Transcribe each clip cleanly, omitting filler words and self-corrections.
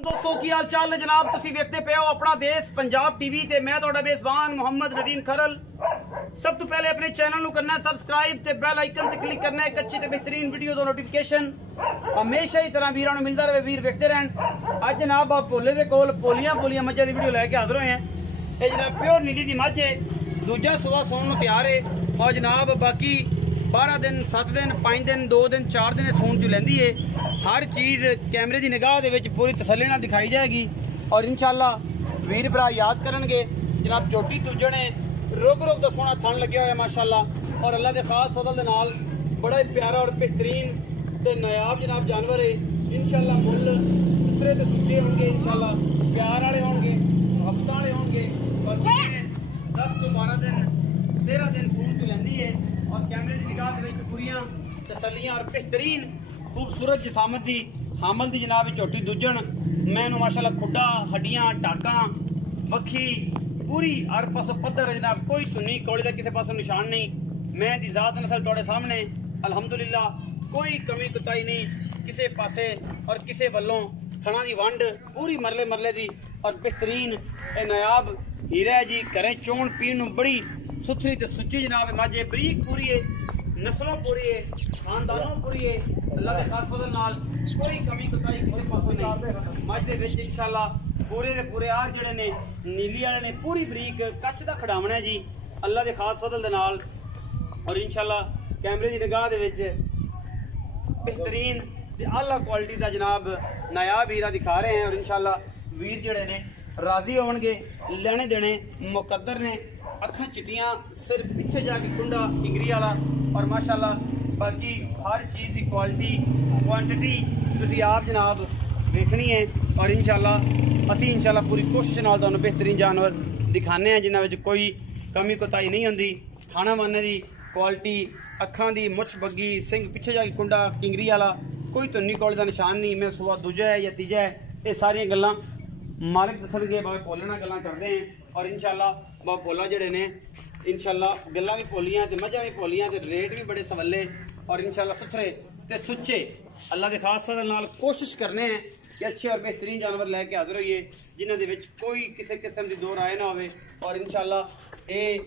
दोस्तों की हाल चाल ने जनाब तुसी वेखते पे हो अपना देश पंजाब टीवी ते मैं तुहाडा मेजबान मोहम्मद नदीम खरल। सब तो पहले अपने चैनल नु करना है सब्सक्राइब ते बेल आइकन ते क्लिक करना है। अच्छी ते बेहतरीन वीडियो दा नोटिफिकेशन हमेशा ही तरह वीरां नु मिलदा रहे, वीर वेखते रहन। आज जनाब आप भोले दे कोल पोलियां मज्झां दी वीडियो लेके हाजिर होए हैं। ये जनाब प्योर नीली दी मज्झ है, दूजा सुबह सोन नु तैयार है और जनाब बाकी 12 दिन 7 दिन 5 दिन 2 दिन 4 दिन सून चु लैंदी है। हर चीज़ कैमरे की निगाह दे विच पूरी तसल्ली नाल दिखाई जाएगी और इंशाअल्लाह वीर भरा याद करनगे। जनाब चोटी तुजण है, रुक रुक दा सोहना थन लग्या होया माशाअल्लाह और अल्लाह दे खास फजल दे नाल बड़ा ही प्यारा और बेहतरीन ते नायाब जनाब जानवर है। इंशाअल्लाह मुल सुथरे ते सुच्चे होंगे, इंशाअल्लाह प्यार वाले होंगे, मुहब्बत वाले होंगे और 10 तो 12 दिन 13 दिन सून चु लैंदी है और कैमरे की निगाह दे विच पूरियां तसल्लियां और बेहतरीन खूबसूरत जिसामत दी हामल दी जनाब झोटी दुजण। मैनू माशाअल्लाह खुड्डा हड्डियां टाका मक्खी पूरी हर पासों पत्थर है जनाब, कोई सुन्नी कौड़ी का किसी पासों निशान नहीं। मैं दी जात नस्ल तुहाडे सामने अल्हम्दुलिल्लाह कोई कमी कुताई नहीं किसी पासे और किसी वल्लों थना दी वंड पूरी मरले मरले दी और बेहतरीन नायाब हीरा है जी। घरें चोण पीण बड़ी सुथरी ते सुच्ची जनाब माजे बरीक पूरी है, नस्लों पूरी है, खानदानों पूरी है। अल्लाह के खास फजल नाल कोई कमी कुताई किसी पासों नहीं। मज दे विच इंशाअल्लाह पूरे दे पूरे आर जड़े ने नीली वाले ने पूरी बरीक कच्च दा खड़ावना है जी अल्लाह के खास फजल दे नाल और इंशाअल्लाह कैमरे की निगाह दे विच बेहतरीन ते आला क्वालिटी दा जनाब नायाब हीरा दिखा रहे हैं और इंशाअल्लाह वीर जड़े ने राजी होणगे। लेने देने मुकद्दर ने, अखां चिट्टियां, सिर पीछे जाके कुंडा टिंगरी वाला और माशाअल्लाह बाकी हर चीज़ की क्वालिटी क्वांटिटी तुसीं आप जनाब देखनी है और इंशाअल्लाह असी इंशाअल्लाह पूरी कोशिश नाल तुहानूं बेहतरीन जानवर दिखाने हैं जिन्हां विच कोई कमी कोताही नहीं होंदी। खाना माने दी क्वालिटी, अखां दी मुछ बग्गी, सिंह पीछे जाके कुंडा टिंगरी वाला, कोई धुन्नी कौड़ी का निशान नहीं। मैं सुबह दूजा है या तीजा है, ये सारियां गल्लां मालिक दसणगे। बाबे भोले नाल गल्लां करदे हैं और इंशाअल्लाह बाबा भोला जड़े ने इंशाअल्लाह गल्लां भी भोलियां ते मज़ा भी भोलियां ते रेट भी बड़े सवले और इंशाअल्लाह सुथरे ते सुच्चे अल्लाह के खास फजल नाल कोशिश करने हैं कि अच्छे और बेहतरीन जानवर लैके हाजिर होइए जिन्हां दे विच कोई किसी किस्म की दो राय ना होवे और इंशाअल्लाह ये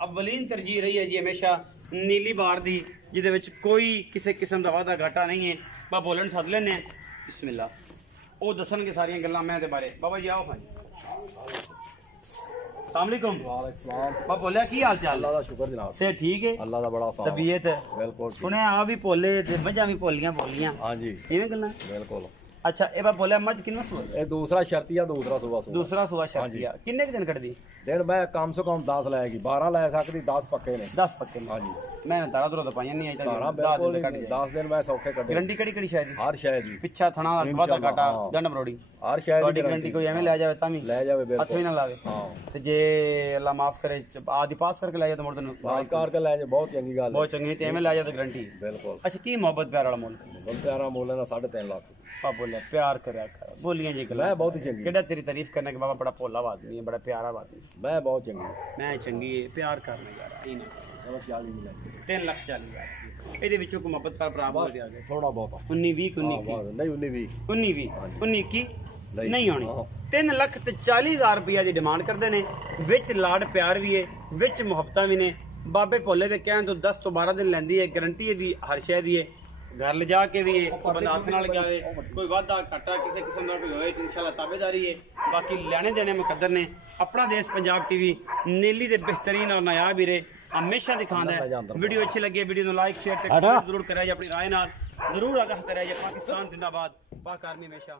अव्वलीन तरजीह रही है जी हमेशा नीली बार दी जिहदे विच कोई किसी किस्म का वादा घाटा नहीं है। बाबा बोलन सद लैने बिस्मिल्लाह वो दसणगे सारियां गल्लां मैं दे बारे। बाबा जी आओ भाई अस्सलामुअलैकुम। बाबा बोलिया की हाल चाल? अल्लाह दा शुक्र जनाब से ठीक है, अल्लाह दा बड़ा साथ तबीयत बिल्कुल सुने आ भी भोले ते मझां भी भोलियां हां जी इवें गल्लां बिल्कुल। अच्छा ए बाबा बोलिया मझ किन्ना सुआ? ए दूसरा शर्तिया दूसरा सुबह शर्तिया किन्ने के दिन कटदी? दिन मैं कम से कम 10 लाएगी, 12 ला सकती, 10 पक्के ने। 10 पक्के हां जी मैं तारा दुरा तो पाइयां नहीं आई तारा बिल्कुल 10 दिन मैं सौखे कटे। गारंटी कड़ी शायद हर शायद जी पिछा थना वादा घाटा गंड मरोड़ी हर शायद बड़ी गारंटी कोई एवें ले जावे तामी ले जावे बिल्कुल हथ भी ना लावे। हां ते जे अल्लाह माफ करे आदि पास करके ले जाए तो मुर्दे नु पास करके ले जाए बहुत चंगी गल, बहुत चंगी ते एवें ले जाए तो गारंटी बिल्कुल। अच्छा की मोहब्बत प्यार वाला मोल? बहुत प्यारा मोल है ना 3.5 लाख। पा बोले प्यार करया कर बोलियां जी गल्ला मैं बहुत ही चंगी केड़ा तेरी तारीफ करने के बाबा बड़ा भोला आदमी है, बड़ा प्यारा आदमी। मैं बहुत चंगी मैं चंगी है प्यार करना यार इने 3,40,000 ਇਹਦੇ ਵਿੱਚੋਂ ਕੋ ਮੁਹੱਬਤ ਪਰ ਬਰਾਬਰ ਹੋ ਗਿਆ ਥੋੜਾ ਬਹੁਤ 19 20 19 ਨਹੀਂ 19 ਕੀ ਨਹੀਂ ਹੋਣੀ 3,40,000 ਰੁਪਇਆ ਦੀ ਡਿਮਾਂਡ ਕਰਦੇ ਨੇ ਵਿੱਚ ਲਾਡ ਪਿਆਰ ਵੀ ਹੈ ਵਿੱਚ ਮੁਹੱਬਤਾਂ ਵੀ ਨੇ। ਬਾਬੇ ਭੋਲੇ ਦੇ ਕਹਿਣ ਤੋਂ 10 ਤੋਂ 12 ਦਿਨ ਲੈਂਦੀ ਹੈ, ਗਾਰੰਟੀ ਦੀ ਹਰ ਸ਼ੈ ਦੀ ਹੈ। घर ले जाके भी बंदा हथ नाल जावे कोई वादा घाटा किसी किस्म का कोई होए इंशाल्लाह ताबेदारी है। बाकी लेने देने मुकद्दर ने। अपना देश पंजाब टीवी नीली दे बेहतरीन और नायाब हीरे हमेशा दिखांदा है। वीडियो अच्छी लगे वीडियो नू लाइक शेयर जरूर करें, अपनी राय नाल जरूर आगाह करें। पाकिस्तान जिंदाबाद, पाक आर्मी हमेशा